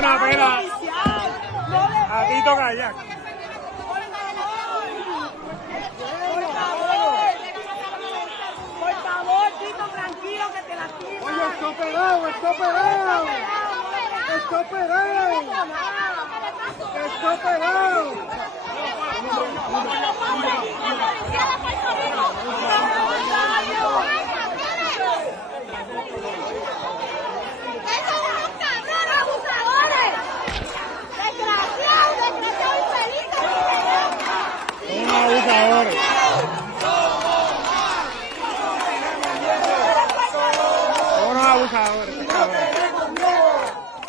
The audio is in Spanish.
dando una pela a Tito Kayak. Por favor, Tito, tranquilo que te lastimas. Oye, está operado, está operado. Está operado. Está operado. Unos abusadores.